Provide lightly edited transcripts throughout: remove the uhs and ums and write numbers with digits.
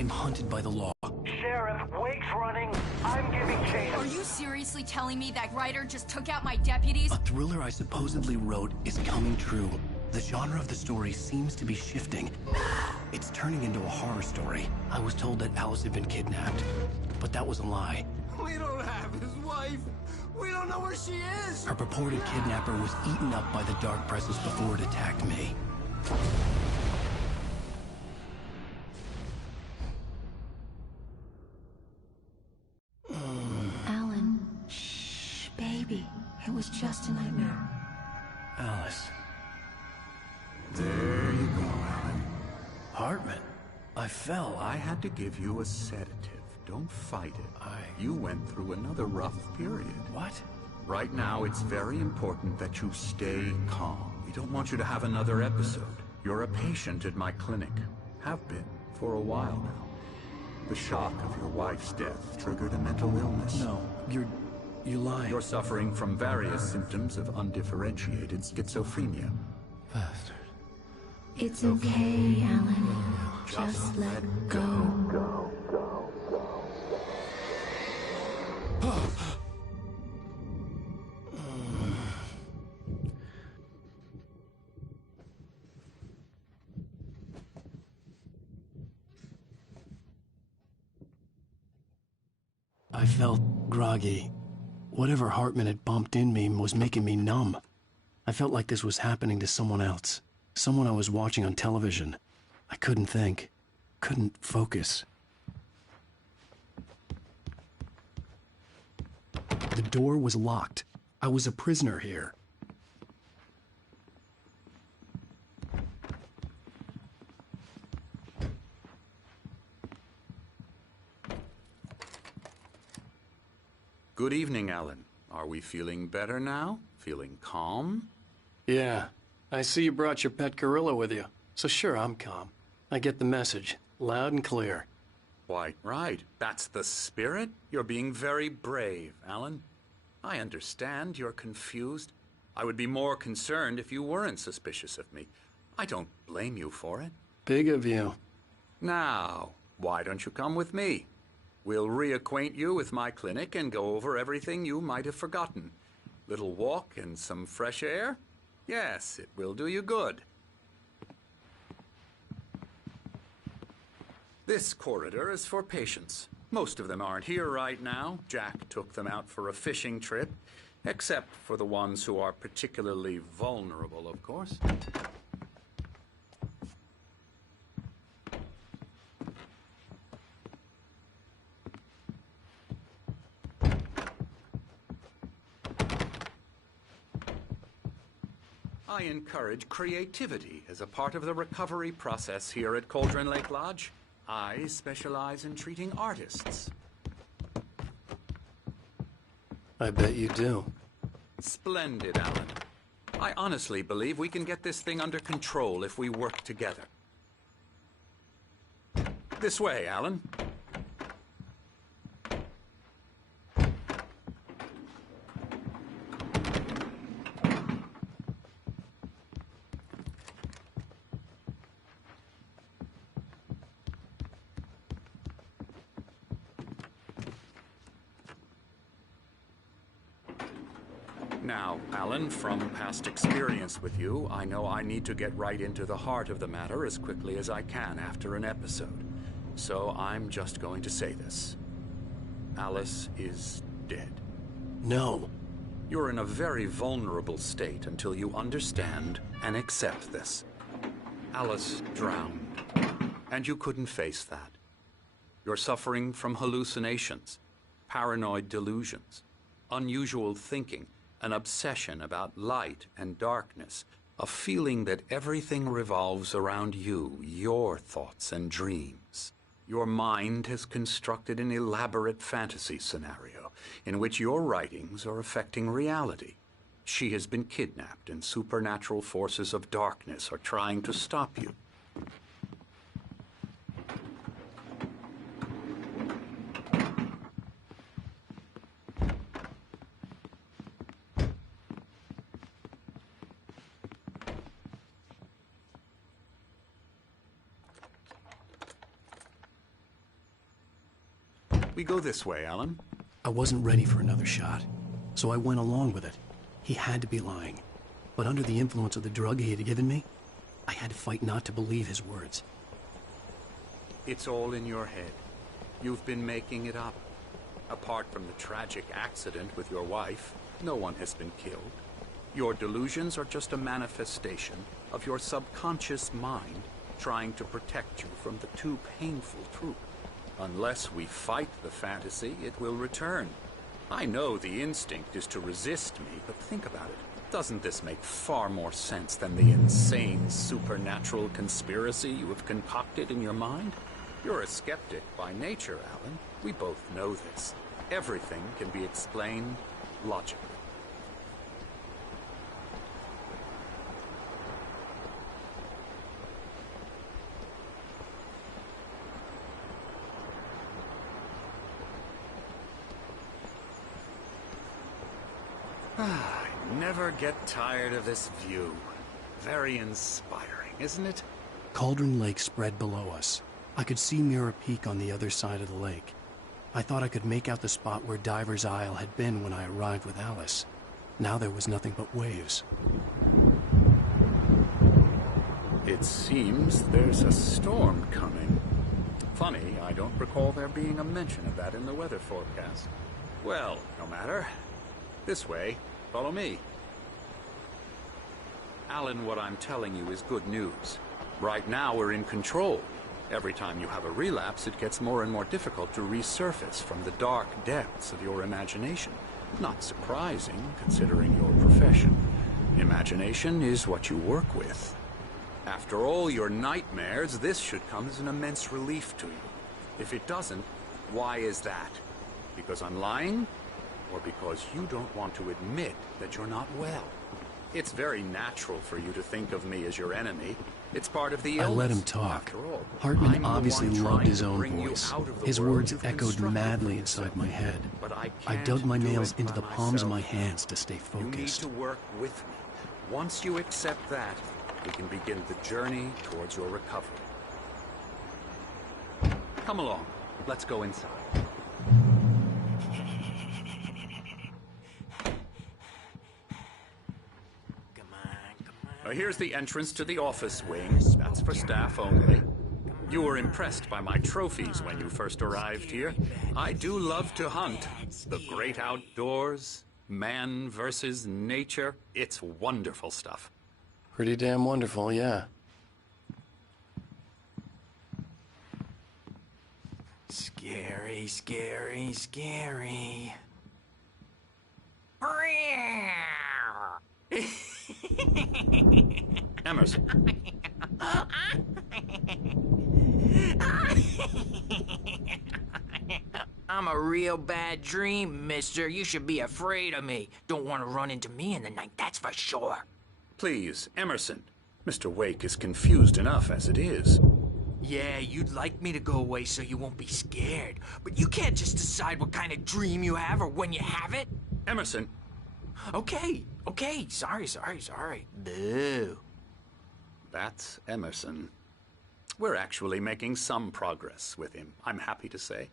I'm hunted by the law. Sheriff, Wake's running. I'm giving chase. Are you seriously telling me that writer just took out my deputies? A thriller I supposedly wrote is coming true. The genre of the story seems to be shifting. It's turning into a horror story. I was told that Alice had been kidnapped, but that was a lie. We don't have his wife. We don't know where she is. Her purported kidnapper was eaten up by the dark presence before it attacked me. Alan, shh, baby. It was just a nightmare. Alice. There you go, Alan. Hartman. I fell. I had to give you a sedative. Don't fight it. You went through another rough period. What? Right now, it's very important that you stay calm. We don't want you to have another episode. You're a patient at my clinic. Have been for a while now. The shock of your wife's death triggered a mental illness. No, you're lying. You're suffering from various symptoms of undifferentiated schizophrenia. Bastard. It's okay, Alan. Just let go. I felt groggy. Whatever Hartman had bumped in me was making me numb. I felt like this was happening to someone else. Someone I was watching on television. I couldn't think. Couldn't focus. The door was locked. I was a prisoner here. Good evening, Alan. Are we feeling better now? Feeling calm? Yeah. I see you brought your pet gorilla with you. So sure, I'm calm. I get the message. Loud and clear. Quite right. That's the spirit. You're being very brave, Alan. I understand you're confused. I would be more concerned if you weren't suspicious of me. I don't blame you for it. Big of you. Now, why don't you come with me? We'll reacquaint you with my clinic and go over everything you might have forgotten. Little walk and some fresh air? Yes, it will do you good. This corridor is for patients. Most of them aren't here right now. Jack took them out for a fishing trip, except for the ones who are particularly vulnerable, of course. I encourage creativity as a part of the recovery process here at Cauldron Lake Lodge. I specialize in treating artists. I bet you do. Splendid, Alan. I honestly believe we can get this thing under control if we work together. This way, Alan. Now, Alan, from past experience with you, I know I need to get right into the heart of the matter as quickly as I can after an episode. So I'm just going to say this. Alice is dead. No. You're in a very vulnerable state until you understand and accept this. Alice drowned, and you couldn't face that. You're suffering from hallucinations, paranoid delusions, unusual thinking, an obsession about light and darkness, a feeling that everything revolves around you, your thoughts and dreams. Your mind has constructed an elaborate fantasy scenario in which your writings are affecting reality. She has been kidnapped and supernatural forces of darkness are trying to stop you. We go this way, Alan. I wasn't ready for another shot, so I went along with it. He had to be lying. But under the influence of the drug he had given me, I had to fight not to believe his words. It's all in your head. You've been making it up. Apart from the tragic accident with your wife, no one has been killed. Your delusions are just a manifestation of your subconscious mind trying to protect you from the too painful truth. Unless we fight the fantasy, it will return. I know the instinct is to resist me, but think about it. Doesn't this make far more sense than the insane supernatural conspiracy you have concocted in your mind? You're a skeptic by nature, Alan. We both know this. Everything can be explained logically. I never get tired of this view. Very inspiring, isn't it? Cauldron Lake spread below us. I could see Mirror Peak on the other side of the lake. I thought I could make out the spot where Diver's Isle had been when I arrived with Alice. Now there was nothing but waves. It seems there's a storm coming. Funny, I don't recall there being a mention of that in the weather forecast. Well, no matter. This way. Follow me. Alan, what I'm telling you is good news. Right now we're in control. Every time you have a relapse, it gets more and more difficult to resurface from the dark depths of your imagination. Not surprising, considering your profession. Imagination is what you work with. After all your nightmares, this should come as an immense relief to you. If it doesn't, why is that? Because I'm lying? Or because you don't want to admit that you're not well? It's very natural for you to think of me as your enemy. It's part of the illness. I let him talk. After all, Hartman I'm the obviously one loved trying his to own bring you voice. out of the His world words you've echoed constructed madly for inside yourself. my head. But I I can't dug my do nails it into by the palms of my myself. hands to stay You need focused. to work with me. Once you accept that, we can begin the journey towards your recovery. Come along. Let's go inside. Here's the entrance to the office wing. That's for staff only. You were impressed by my trophies when you first arrived here. I do love to hunt. The great outdoors, man versus nature. It's wonderful stuff. Pretty damn wonderful, yeah. Scary, scary, scary. Emerson. I'm a real bad dream, mister. You should be afraid of me. Don't want to run into me in the night, that's for sure. Please, Emerson. Mr. Wake is confused enough as it is. Yeah, you'd like me to go away so you won't be scared. But you can't just decide what kind of dream you have or when you have it. Emerson. Okay, sorry. Boo. That's Emerson. We're actually making some progress with him, I'm happy to say.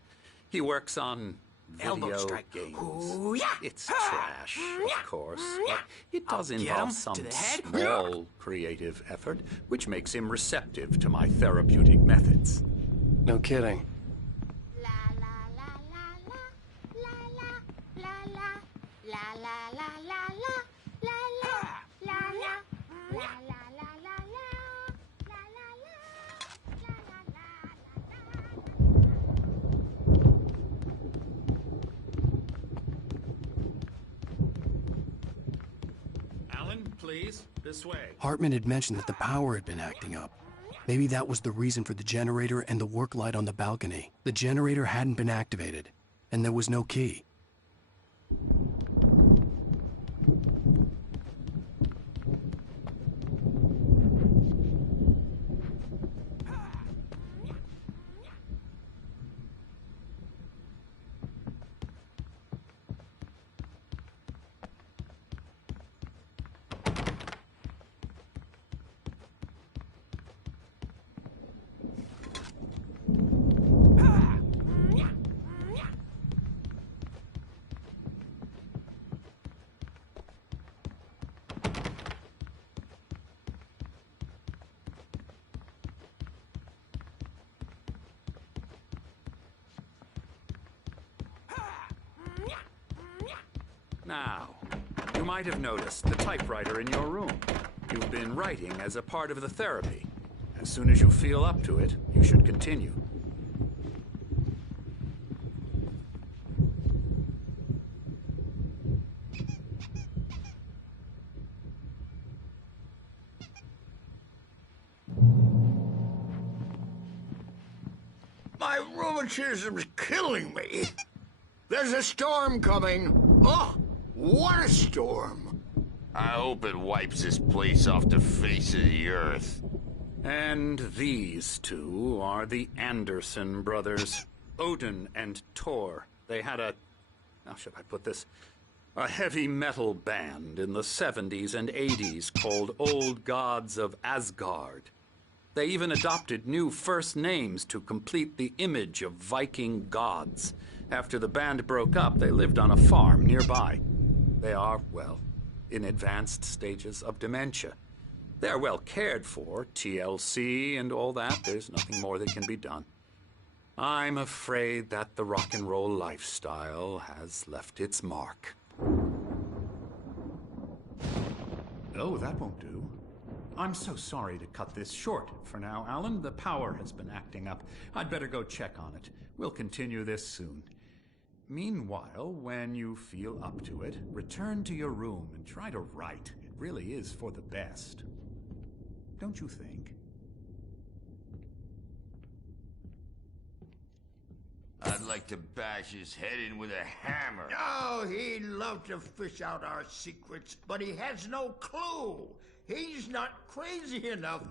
He works on Elbow video strike. games. Ooh, yeah. It's trash, of course, but it does I'll get involve him some to the head. small creative effort, which makes him receptive to my therapeutic methods. No kidding. La la la la la la la la la la la la la la la la la la la la Alan, please, this way. Hartman had mentioned that the power had been acting up. Maybe that was the reason for the generator and the work light on the balcony. The generator hadn't been activated, and there was no key. Now, you might have noticed the typewriter in your room. You've been writing as a part of the therapy. As soon as you feel up to it, you should continue. My rheumatism's killing me. There's a storm coming. Oh, what a storm. I hope it wipes this place off the face of the earth. And these two are the Anderson brothers, Odin and Tor. They had how should I put this? A heavy metal band in the 70s and 80s called Old Gods of Asgard. They even adopted new first names to complete the image of Viking gods. After the band broke up, they lived on a farm nearby. They are, well, in advanced stages of dementia. They're well cared for, TLC and all that. There's nothing more that can be done. I'm afraid that the rock and roll lifestyle has left its mark. Oh, that won't do. I'm so sorry to cut this short for now, Alan. The power has been acting up. I'd better go check on it. We'll continue this soon. Meanwhile, when you feel up to it, return to your room and try to write. It really is for the best. Don't you think? I'd like to bash his head in with a hammer. Oh, he'd love to fish out our secrets, but he has no clue. He's not crazy enough.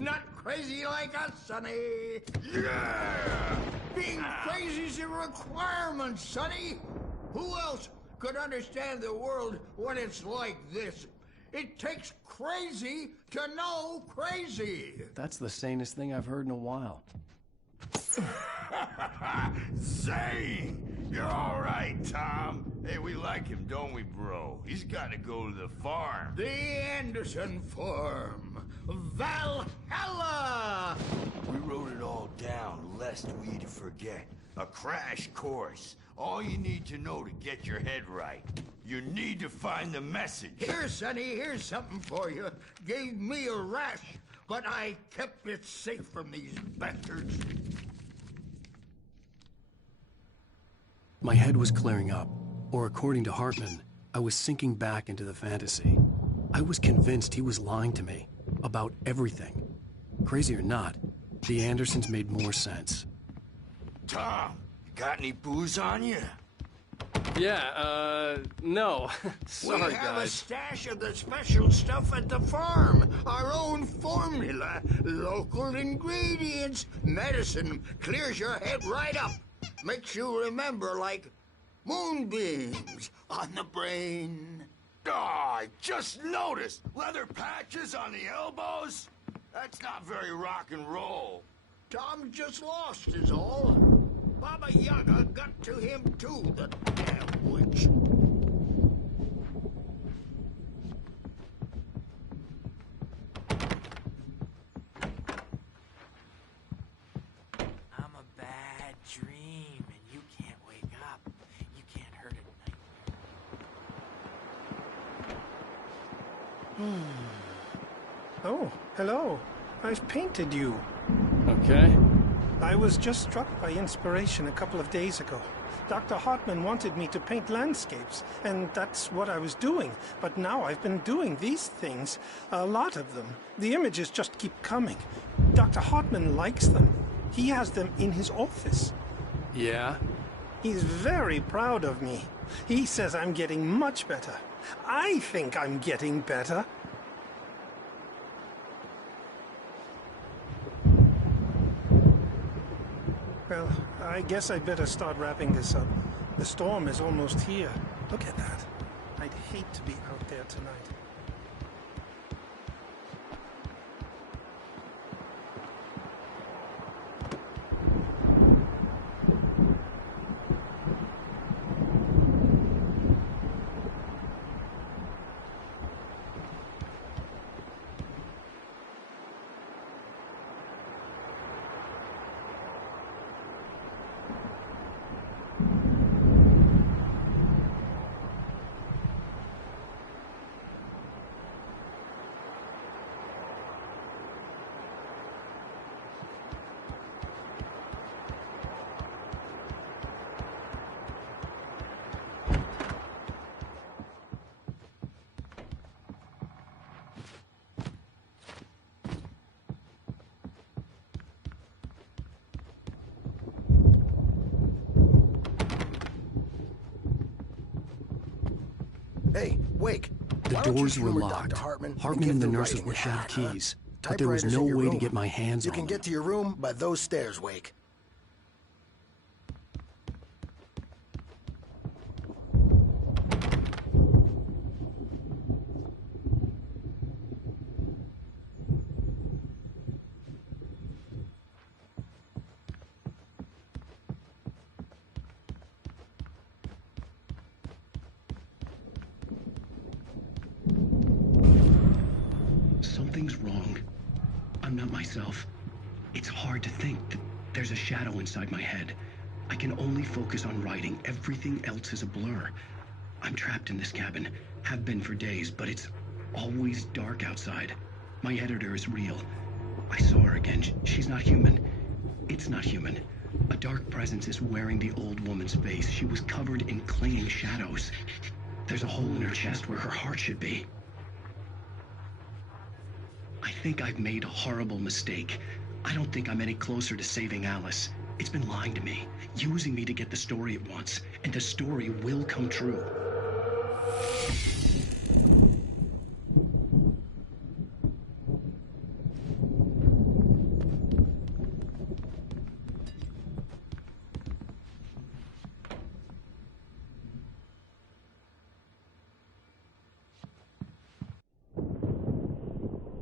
Not crazy like us, Sonny. Yeah! Being crazy's a requirement, Sonny. Who else could understand the world when it's like this? It takes crazy to know crazy. That's the sanest thing I've heard in a while. Zane! You're all right, Tom. Hey, we like him, don't we, bro? He's got to go to the farm. The Anderson Farm. Valhalla! We wrote it all down, lest we'd forget. A crash course. All you need to know to get your head right. You need to find the message. Here, Sonny, here's something for you. Gave me a rash, but I kept it safe from these bastards. My head was clearing up, or according to Hartman, I was sinking back into the fantasy. I was convinced he was lying to me about everything. Crazy or not, the Andersons made more sense. Tom, you got any booze on you? Yeah, no. Sorry, we have a guys. stash of the special stuff at the farm. Our own formula. Local ingredients. Medicine clears your head right up. Makes you remember like moonbeams on the brain. Oh, I just noticed. Leather patches on the elbows? That's not very rock and roll. Tom just lost is all. Baba Yaga got to him too, the damn witch. I'm a bad dream, and you can't wake up. You can't hurt a nightmare. Oh, hello. I've painted you. Okay. I was just struck by inspiration a couple of days ago. Dr. Hartman wanted me to paint landscapes, and that's what I was doing. But now I've been doing these things, a lot of them. The images just keep coming. Dr. Hartman likes them. He has them in his office. Yeah? He's very proud of me. He says I'm getting much better. I think I'm getting better. Well, I guess I'd better start wrapping this up. The storm is almost here. Look at that. I'd hate to be out there tonight. Hey, Wake. The doors were locked. Hartman and the nurses were shot keys, but there was no way to get my hands on them. You can get to your room by those stairs, Wake. Something's wrong. I'm not myself. It's hard to think that there's a shadow inside my head. I can only focus on writing. Everything else is a blur. I'm trapped in this cabin. Have been for days, but it's always dark outside. My editor is real. I saw her again. She's not human. It's not human. A dark presence is wearing the old woman's face. She was covered in clinging shadows. There's a hole in her chest where her heart should be. I think I've made a horrible mistake. I don't think I'm any closer to saving Alice. It's been lying to me, using me to get the story it wants, and the story will come true.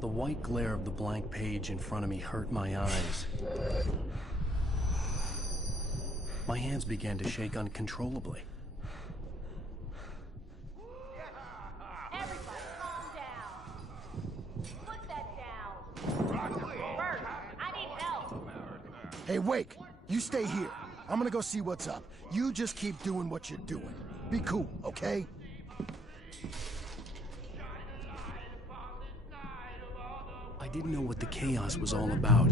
The white glare of the blank page in front of me hurt my eyes. My hands began to shake uncontrollably. Everybody, calm down. Put that down. Bert, I need help. Hey, Wake, you stay here. I'm gonna go see what's up. You just keep doing what you're doing. Be cool, okay? I didn't know what the chaos was all about,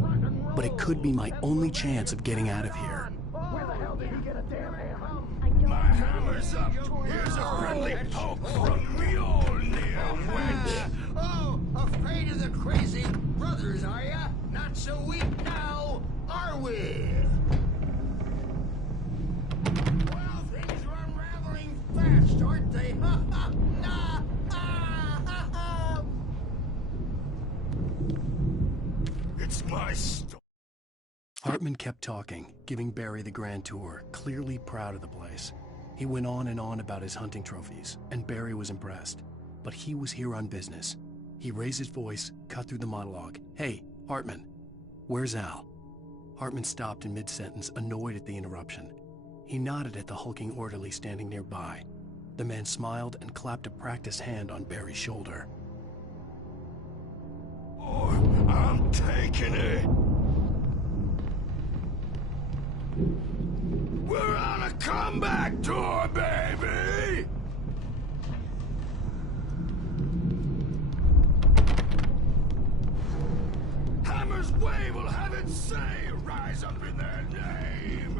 but it could be my only chance of getting out of here. Where the hell did he get a damn hammer? My hammer's up. Here's a friendly poke from Mjolnir, wench. Oh, afraid of the crazy brothers, are ya? Not so weak now, are we? Well, things are unraveling fast, aren't they? Ha ha! Nah! Ah, ha, ha. It's my story. Hartman kept talking, giving Barry the grand tour, clearly proud of the place. He went on and on about his hunting trophies, and Barry was impressed. But he was here on business. He raised his voice, cut through the monologue. Hey, Hartman, where's Al? Hartman stopped in mid-sentence, annoyed at the interruption. He nodded at the hulking orderly standing nearby. The man smiled and clapped a practiced hand on Barry's shoulder. Oh, I'm taking it. We're on a comeback tour, baby! Hammer's Way will have its say rise up in their name!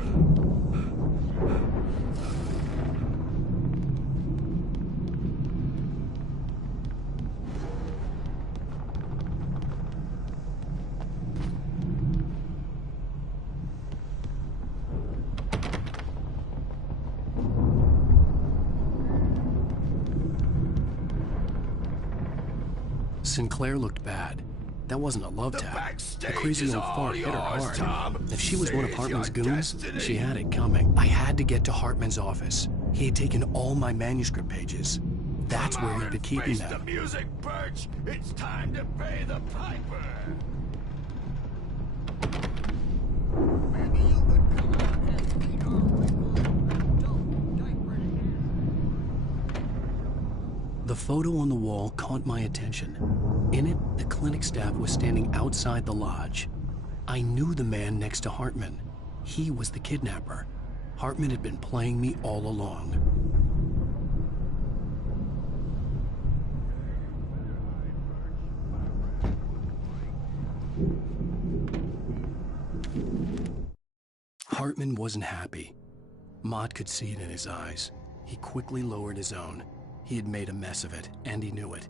Sinclair looked bad. That wasn't a love tap. The crazy old fart hit her hard. Tom. If she was one of Seize Hartman's your goons, destiny. she had it coming. I had to get to Hartman's office. He had taken all my manuscript pages. That's Come where out he'd been and keeping face the them. music, Birch. It's time to pay the piper. Maybe you could come out and meet our wrinkled adult diapered hand. The photo on the wall caught my attention. In it, the clinic staff was standing outside the lodge. I knew the man next to Hartman. He was the kidnapper. Hartman had been playing me all along. Hartman wasn't happy. Mott could see it in his eyes. He quickly lowered his own. He had made a mess of it, and he knew it.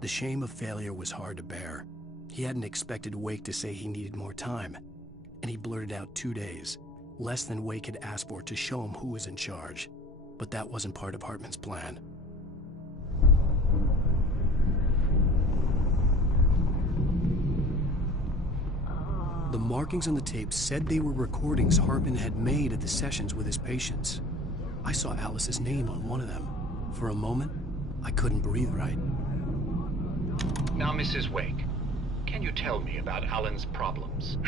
The shame of failure was hard to bear. He hadn't expected Wake to say he needed more time, and he blurted out 2 days, less than Wake had asked for to show him who was in charge. But that wasn't part of Hartman's plan. The markings on the tape said they were recordings Hartman had made at the sessions with his patients. I saw Alice's name on one of them. For a moment, I couldn't breathe right. Now, Mrs. Wake, can you tell me about Alan's problems?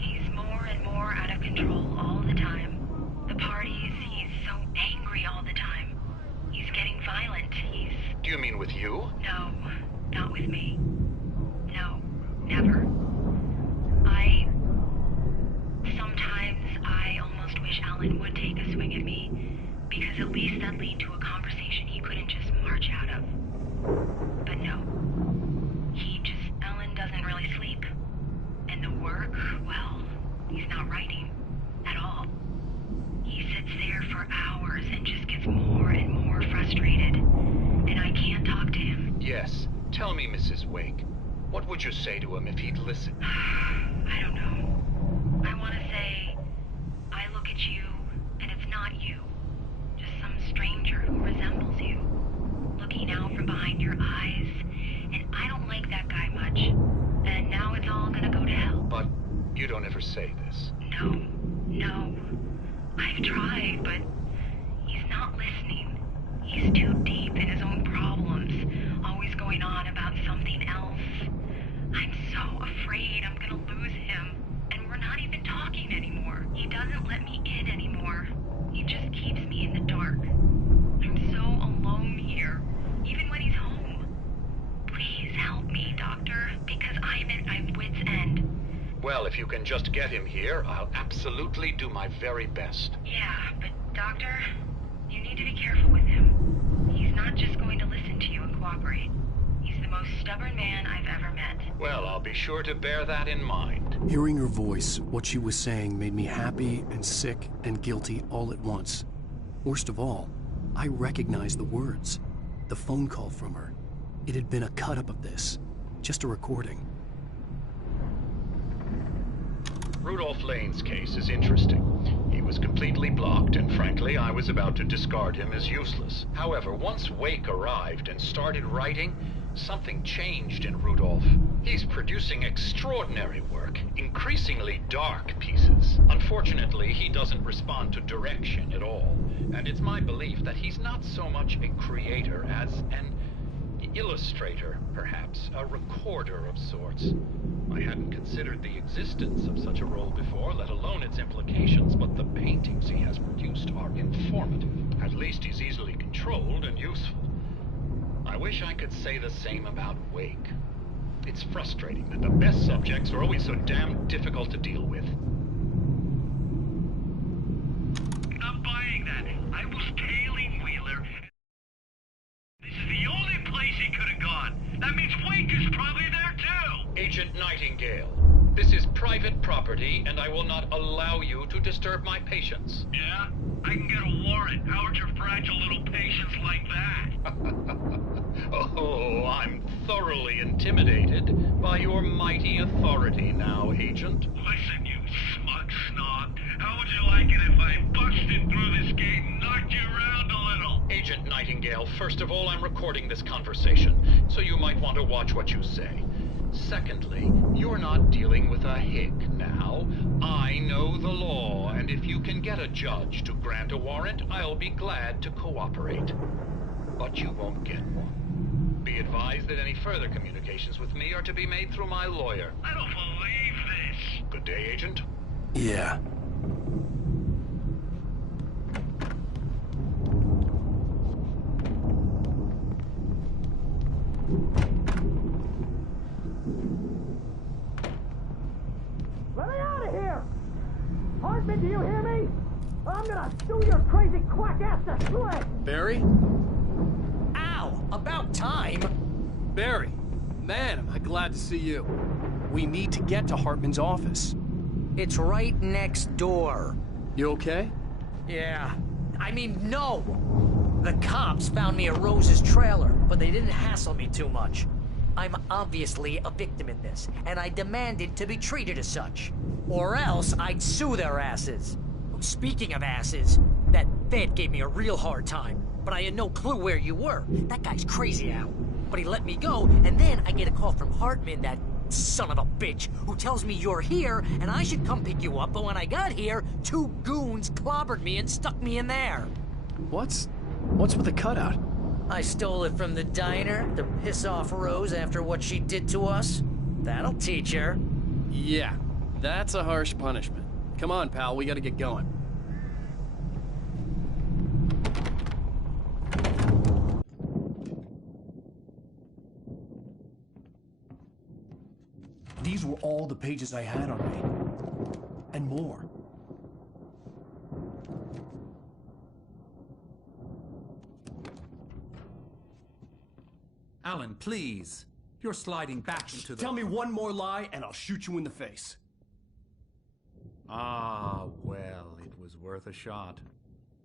He's more and more out of control all the time. The parties, he's so angry all the time. He's getting violent. Do you mean with you? No, not with me. No, never. Sometimes I almost wish Alan would take a swing at me, because at least that'd lead to a conversation he couldn't just march out of. But no. Alan doesn't really sleep. And the work, well, he's not writing at all. He sits there for hours and just gets more and more frustrated. And I can't talk to him. Yes. Tell me, Mrs. Wake. What would you say to him if he'd listen? I don't know. I want to say, I look at you, and it's not you. Just some stranger who resembles you. Looking out from behind your eyes. And I don't like that guy much. And now it's all gonna go to hell. But you don't ever say this. No. I've tried, but he's not listening. He's too deep in his own problems, always going on about something else. I'm so afraid I'm gonna lose him, and we're not even talking anymore. He doesn't let me in anymore. He just keeps me in the dark. I'm so alone here, even when he's home. Please help me, Doctor, because I'm at my wit's end. Well, if you can just get him here, I'll absolutely do my very best. Yeah, but Doctor, you need to be careful with him. He's not just going to listen to you and cooperate. He's the most stubborn man I've ever met. Well, I'll be sure to bear that in mind. Hearing her voice, what she was saying made me happy and sick and guilty all at once. Worst of all, I recognized the words. The phone call from her. It had been a cut-up of this. Just a recording. Rudolph Lane's case is interesting. He was completely blocked, and frankly, I was about to discard him as useless. However, once Wake arrived and started writing, something changed in Rudolph. He's producing extraordinary work, increasingly dark pieces. Unfortunately, he doesn't respond to direction at all, and it's my belief that he's not so much a creator as an illustrator, perhaps, a recorder of sorts. I hadn't considered the existence of such a role before, let alone its implications, but the paintings he has produced are informative. At least he's easily controlled and useful. I wish I could say the same about Wake. It's frustrating that the best subjects are always so damn difficult to deal with. Not buying that. I was tailing Wheeler. This is the only place he could have gone. That means Wake is probably there too! Agent Nightingale, this is private property, and I will not allow you to disturb my patients. Yeah? I can get a warrant. How'd your fragile little patients like that? Oh, I'm thoroughly intimidated by your mighty authority now, Agent. Listen, you smug snob. How would you like it if I busted through this gate and knocked you around a little? Agent Nightingale, first of all, I'm recording this conversation, so you might want to watch what you say. Secondly, you're not dealing with a hick now. I know the law, and if you can get a judge to grant a warrant, I'll be glad to cooperate. But you won't get one. Be advised that any further communications with me are to be made through my lawyer. I don't believe this. Good day, Agent. Yeah. Let me out of here! Hartman, do you hear me? I'm gonna sue your crazy quack ass to shreds! Barry? Ow! About time! Barry, man, am I glad to see you. We need to get to Hartman's office. It's right next door. You okay? Yeah. I mean, no! The cops found me at Rose's trailer, but they didn't hassle me too much. I'm obviously a victim in this, and I demanded to be treated as such. Or else I'd sue their asses. Speaking of asses, that Fed gave me a real hard time, but I had no clue where you were. That guy's crazy, Al. But he let me go, and then I get a call from Hartman that Son of a bitch, who tells me you're here and I should come pick you up, but when I got here, 2 goons clobbered me and stuck me in there. What's with the cutout? I stole it from the diner to piss off Rose after what she did to us. That'll teach her. Yeah, that's a harsh punishment. Come on, pal, we gotta get going. These were all the pages I had on me. And more. Alan, please. You're sliding back into the... Tell me one more lie and I'll shoot you in the face. Ah, well, it was worth a shot.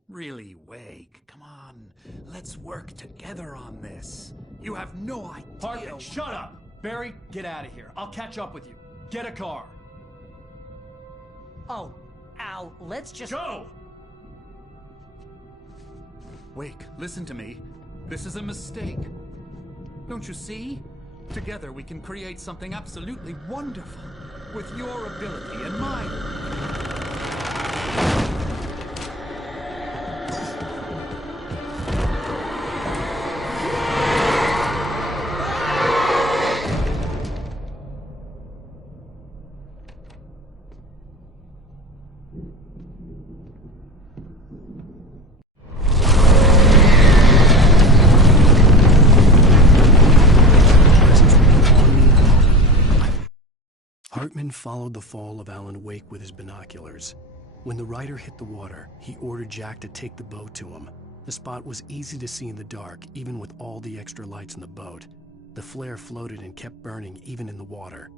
Really, Wake, come on. Let's work together on this. You have no idea... Hartman, shut up! Barry, get out of here. I'll catch up with you. Get a car. Oh, Al, let's just... Go! Wake, listen to me. This is a mistake. Don't you see? Together we can create something absolutely wonderful. With your ability and mine. Hartman followed the fall of Alan Wake with his binoculars. When the rider hit the water, he ordered Jack to take the boat to him. The spot was easy to see in the dark, even with all the extra lights in the boat. The flare floated and kept burning even in the water.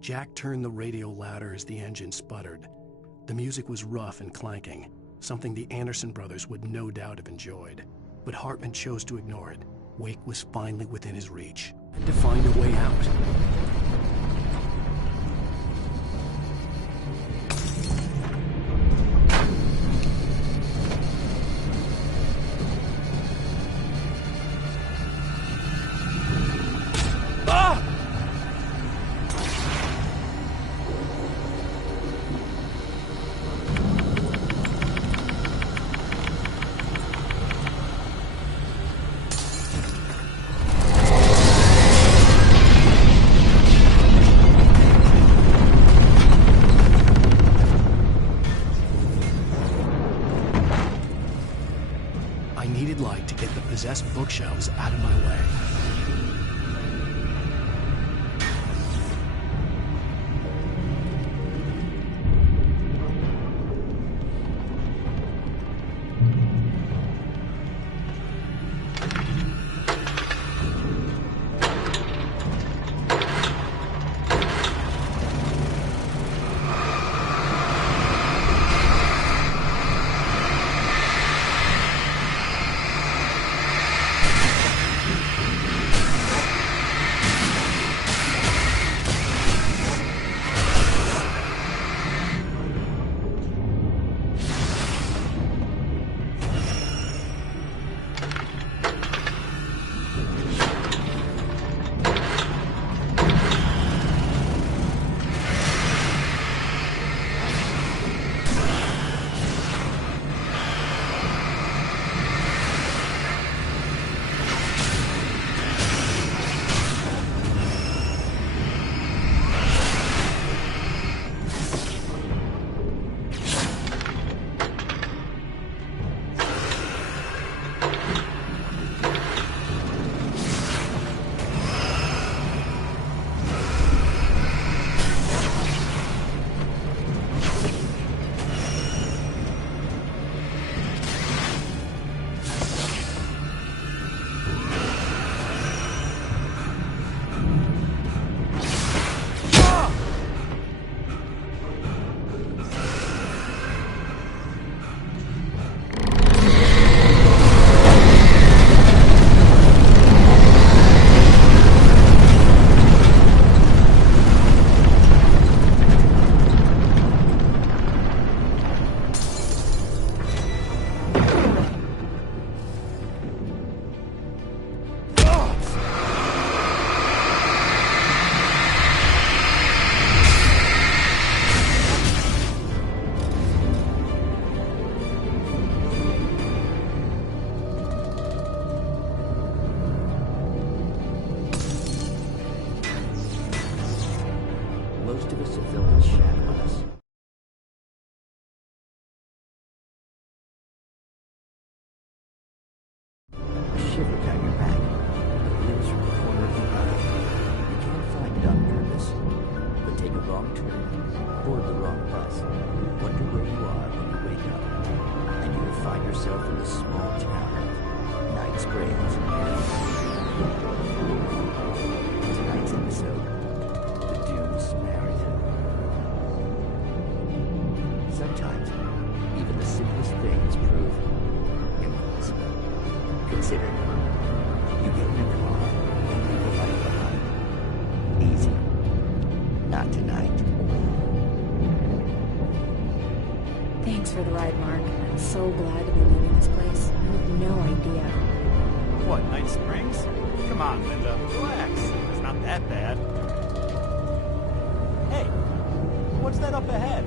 Jack turned the radio louder as the engine sputtered. The music was rough and clanking, something the Anderson brothers would no doubt have enjoyed. But Hartman chose to ignore it. Wake was finally within his reach, and to find a way out. I needed light to get the possessed bookshelves out of my way. find yourself in the small town of Night Springs. Tonight's episode, The Doomed Samaritan. Sometimes, even the simplest things prove impossible. Consider, you get in a car and leave a light behind. Easy. Not tonight. Thanks for the ride, Mark. I'm so glad to be leaving this place. You have no idea. What, Night Springs? Come on, Linda. Relax. It's not that bad. Hey, what's that up ahead?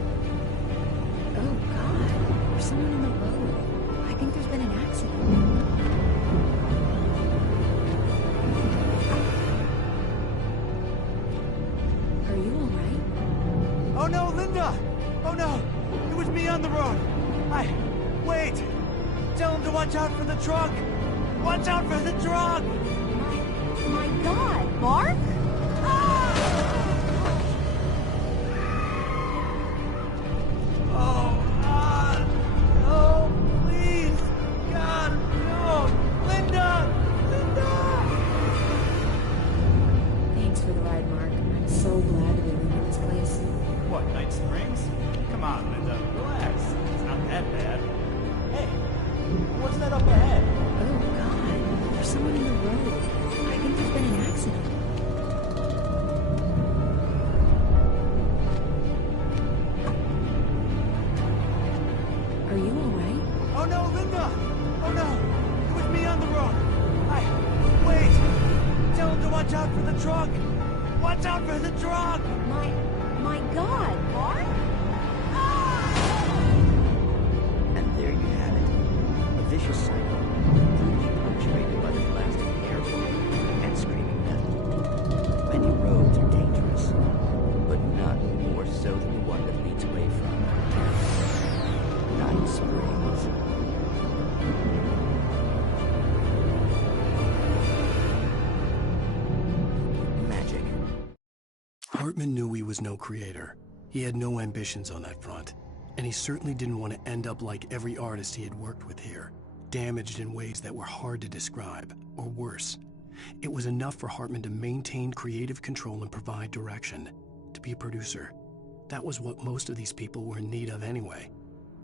Oh, God. There's someone on the road. I think there's been an accident. Are you all right? Oh, no, Linda! Oh, no! It was me on the road! Wait! Tell him to watch out for the truck! Watch out for the truck! My God, Mark? No, please! God, no! Linda! Linda! Thanks for the ride, Mark. I'm so glad to be leaving this place. What, Night Springs? Come on, Linda. Relax. It's not that bad. Hey, what's that up ahead? Oh, God. There's someone in the road. I think there's been an accident. Are you all right? Oh, no, Linda! Oh, no! It was me on the road! Wait! Tell him to watch out for the truck! Watch out for the truck! My God, Mark? And there you have it. A vicious cycle, brutally punctuated by the blasting air balloon and screaming metal. Many roads are dangerous, but none more so than the one that leads away from Night Springs. Magic. Hartman knew he was no creator. He had no ambitions on that front. And he certainly didn't want to end up like every artist he had worked with here, damaged in ways that were hard to describe, or worse. It was enough for Hartman to maintain creative control and provide direction, to be a producer. That was what most of these people were in need of anyway.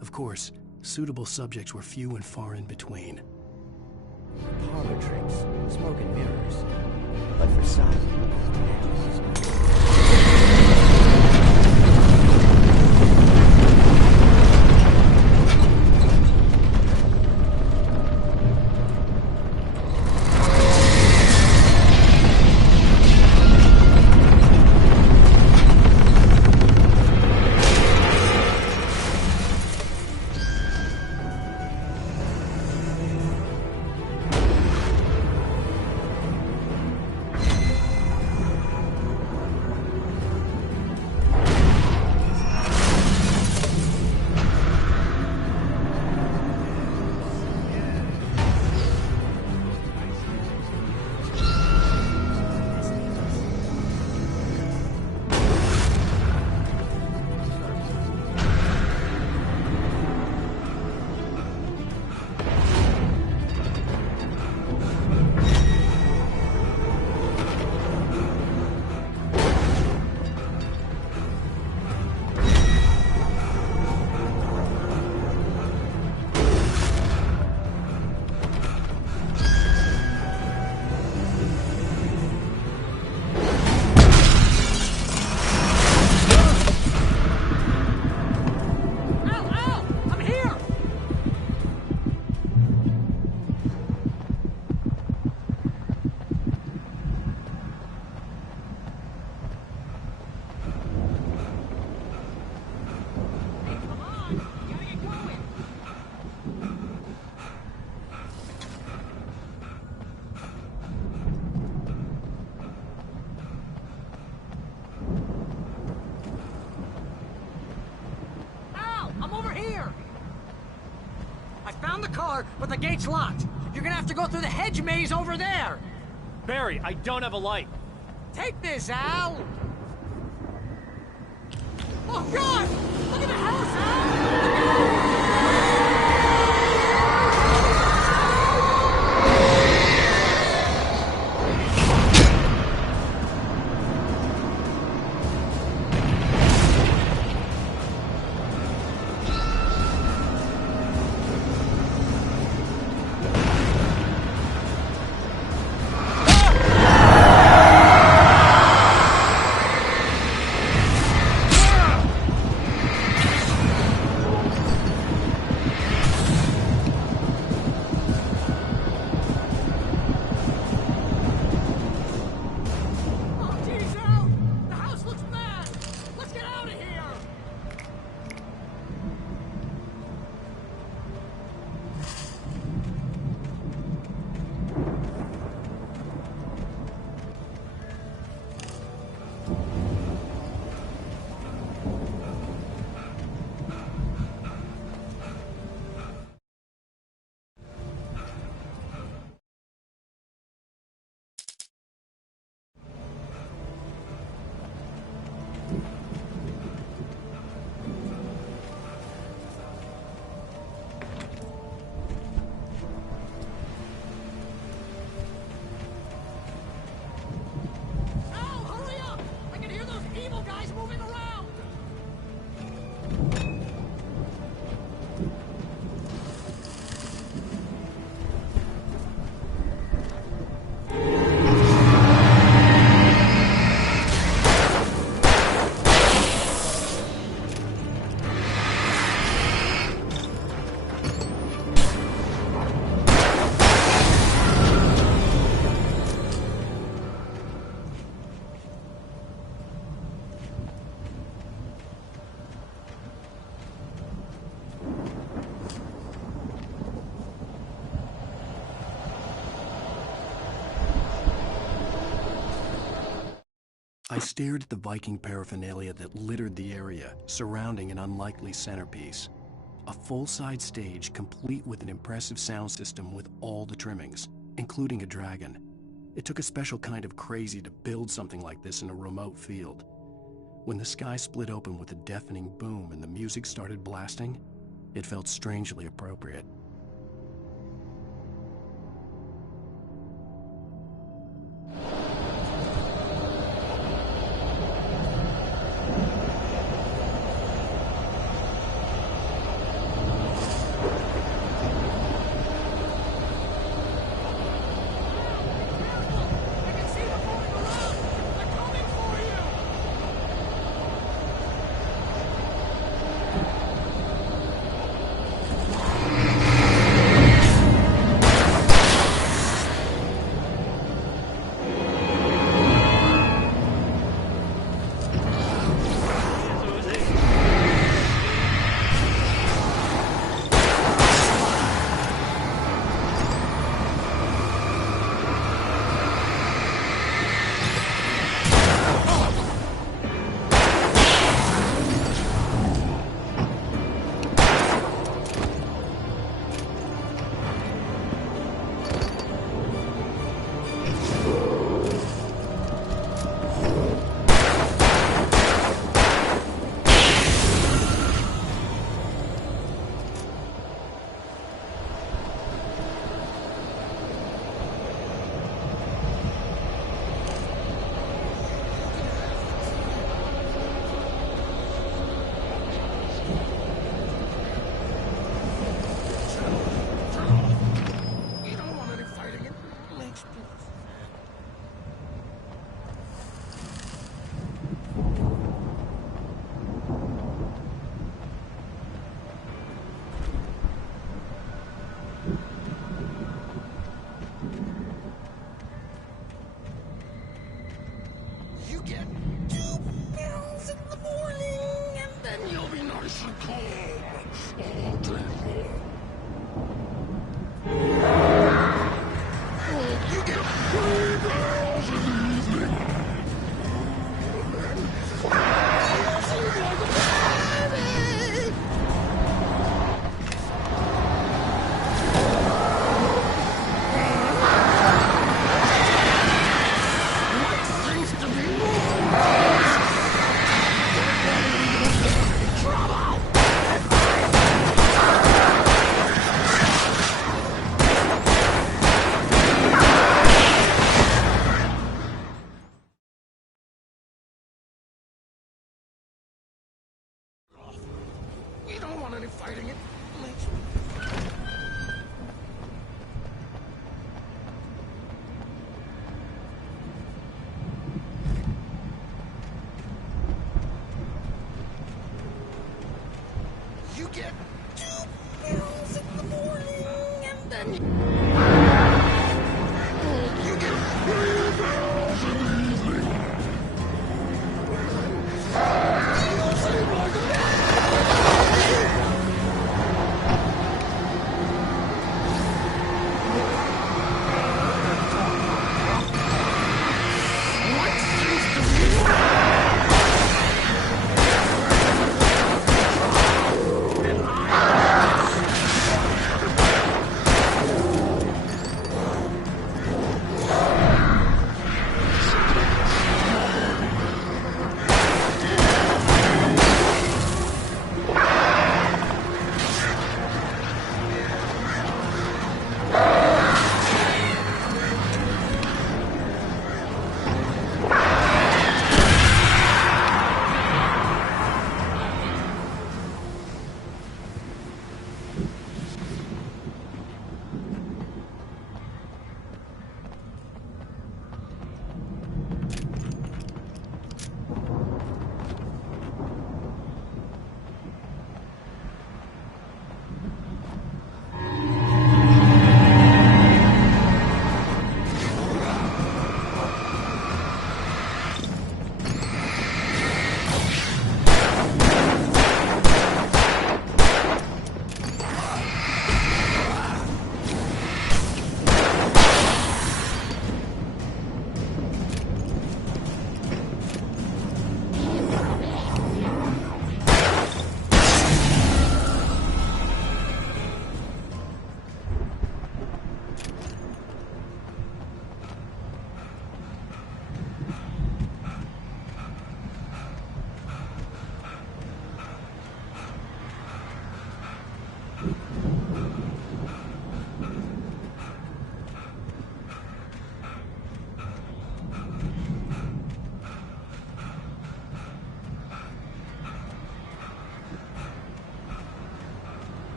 Of course, suitable subjects were few and far in between. Parlor tricks, smoke and mirrors. But for some, magic is good. but the gate's locked. You're gonna have to go through the hedge maze over there. Barry, I don't have a light. Take this, Al. Oh, God! Look at the house, Al! stared at the Viking paraphernalia that littered the area, surrounding an unlikely centerpiece. A full-size stage complete with an impressive sound system with all the trimmings, including a dragon. It took a special kind of crazy to build something like this in a remote field. When the sky split open with a deafening boom and the music started blasting, it felt strangely appropriate.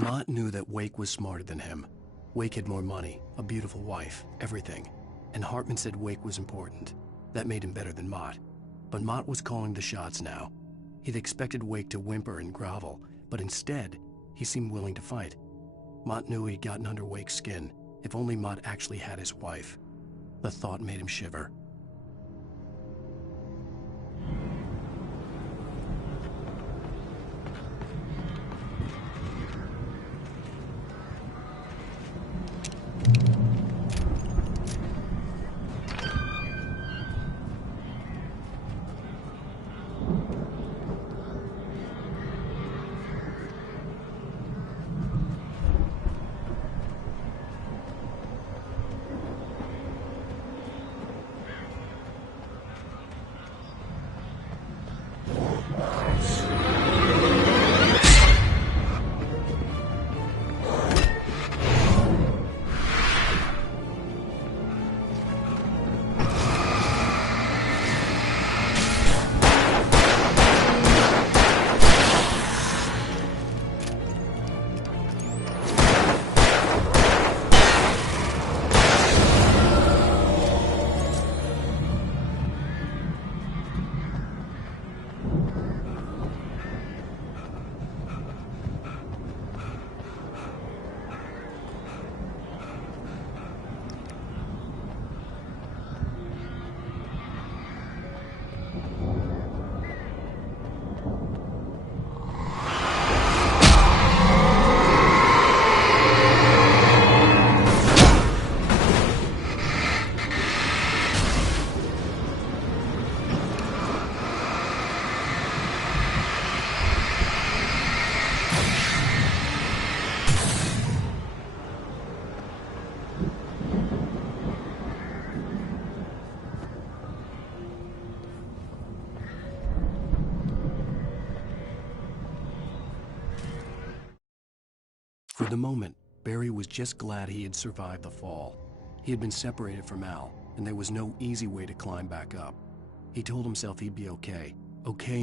Mott knew that Wake was smarter than him. Wake had more money, a beautiful wife, everything. And Hartman said Wake was important. That made him better than Mott. But Mott was calling the shots now. He'd expected Wake to whimper and grovel, but instead, he seemed willing to fight. Mott knew he'd gotten under Wake's skin. If only Mott actually had his wife. The thought made him shiver. For the moment, Barry was just glad he had survived the fall. He had been separated from Al, and there was no easy way to climb back up. He told himself he'd be okay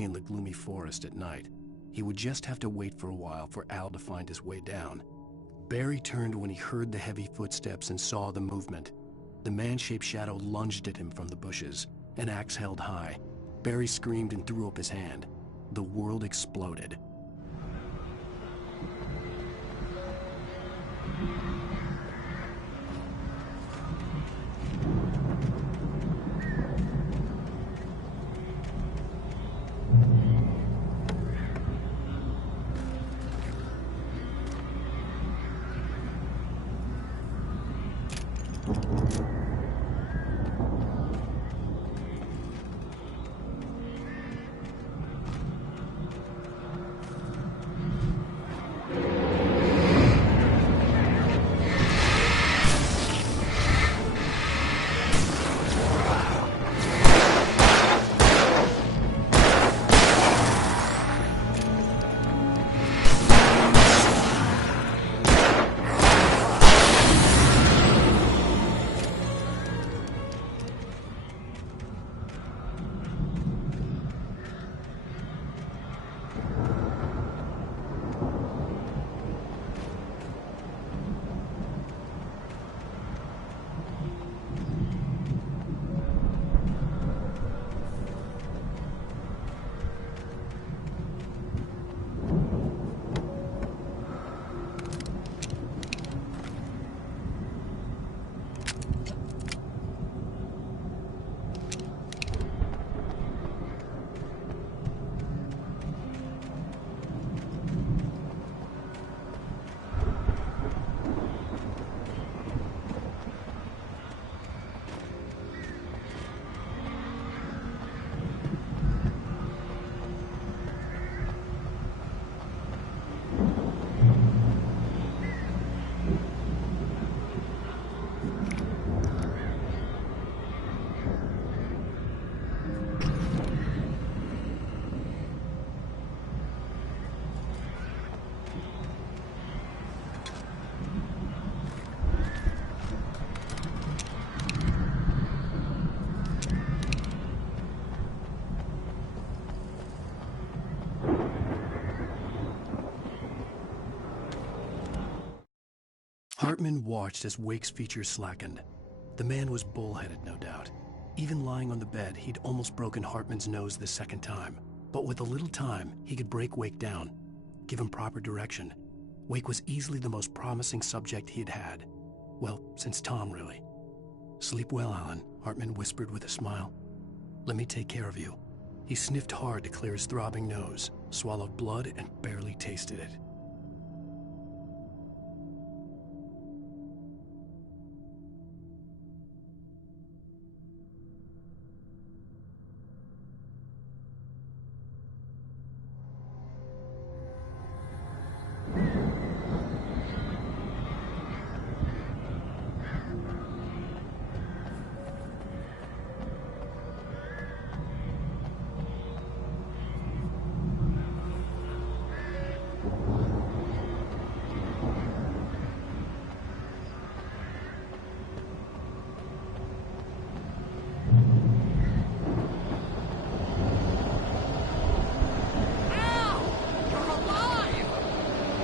in the gloomy forest at night. He would just have to wait for a while for Al to find his way down. Barry turned when he heard the heavy footsteps and saw the movement. The man-shaped shadow lunged at him from the bushes, an axe held high. Barry screamed and threw up his hand. The world exploded. Hartman watched as Wake's features slackened. The man was bullheaded, no doubt. Even lying on the bed, he'd almost broken Hartman's nose the second time. But with a little time, he could break Wake down, give him proper direction. Wake was easily the most promising subject he had had. Well, since Tom, really. "Sleep well, Alan," Hartman whispered with a smile. "Let me take care of you." He sniffed hard to clear his throbbing nose, swallowed blood, and barely tasted it.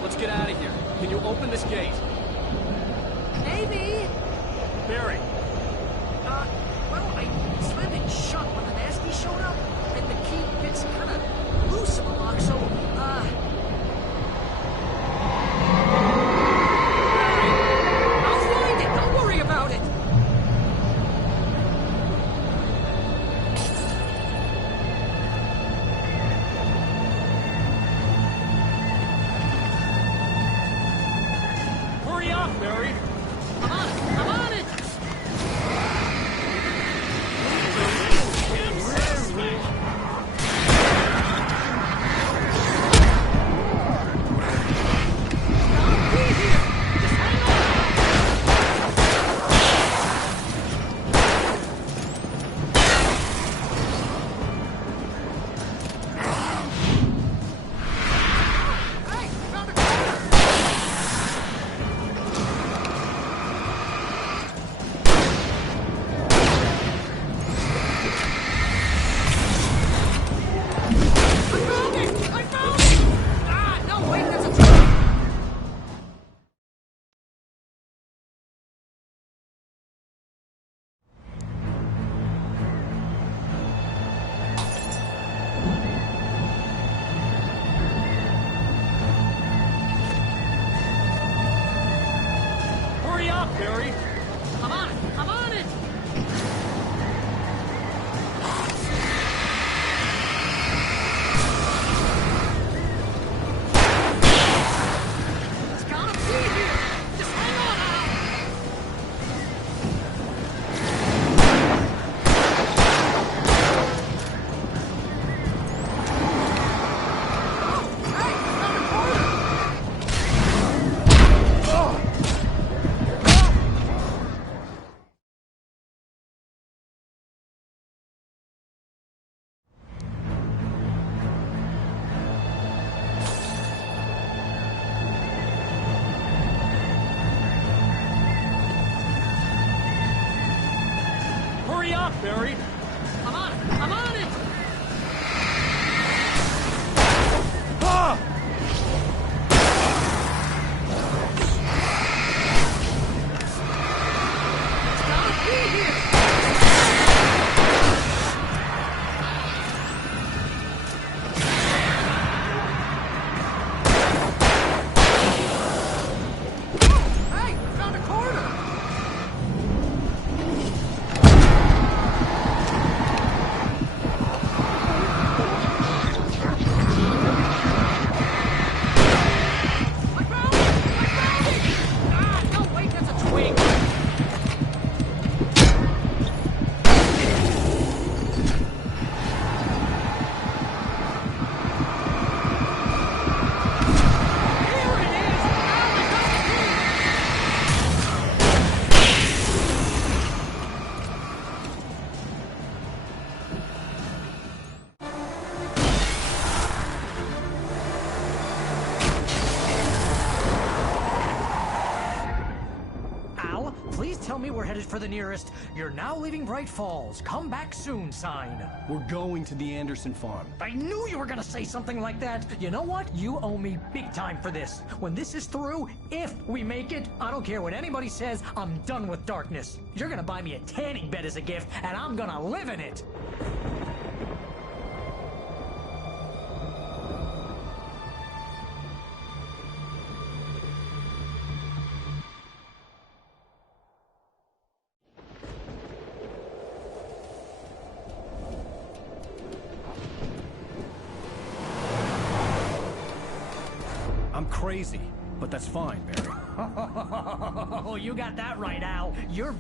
Let's get out of here. Can you open this gate? Maybe. Barry. Well, I slammed it shut when the nasty showed up, and the key fits kind of loose in the lock, so, I'll find it. Don't worry about it. Hurry up, Barry. I'm on it. Hurry up, Barry. I'm on it. I'm on it. It's gotta be here. Just hang on, Hurry up, Barry. I'm on it. I'm on it. It's gotta be here. Hey, found a corner. me we're headed for the nearest "You're now leaving Bright Falls. Come back soon" sign. We're going to the Anderson farm. I knew you were gonna say something like that. You know what? You owe me big time for this. When this is through, if we make it, I don't care what anybody says, I'm done with darkness. You're gonna buy me a tanning bed as a gift, and I'm gonna live in it. I'm crazy, but that's fine, Barry. Oh, you got that right, Al. You're...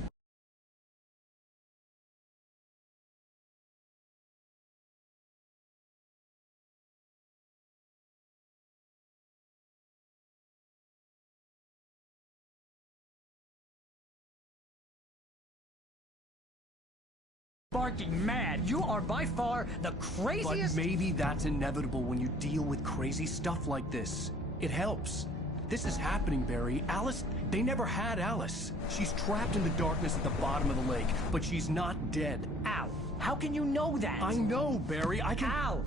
barking mad. You are by far the craziest... But maybe that's inevitable when you deal with crazy stuff like this. It helps. This is happening, Barry. Alice, they never had Alice. She's trapped in the darkness at the bottom of the lake, but she's not dead. Al, how can you know that? I know, Barry. I can... Al,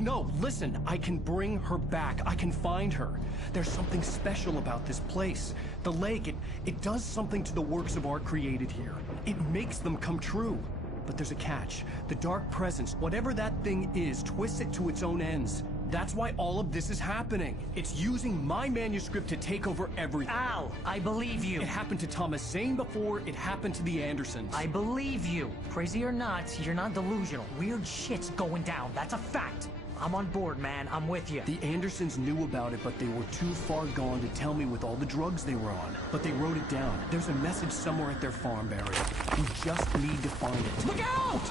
No, listen. I can bring her back. I can find her. There's something special about this place. The lake, it does something to the works of art created here. It makes them come true. But there's a catch. The dark presence, whatever that thing is, twists it to its own ends. That's why all of this is happening. It's using my manuscript to take over everything. Al, I believe you. It happened to Thomas Zane before, it happened to the Andersons. I believe you. Crazy or not, you're not delusional. Weird shit's going down. That's a fact. I'm on board, man. I'm with you. The Andersons knew about it, but they were too far gone to tell me with all the drugs they were on. But they wrote it down. There's a message somewhere at their farm, Barry. We just need to find it. Look out!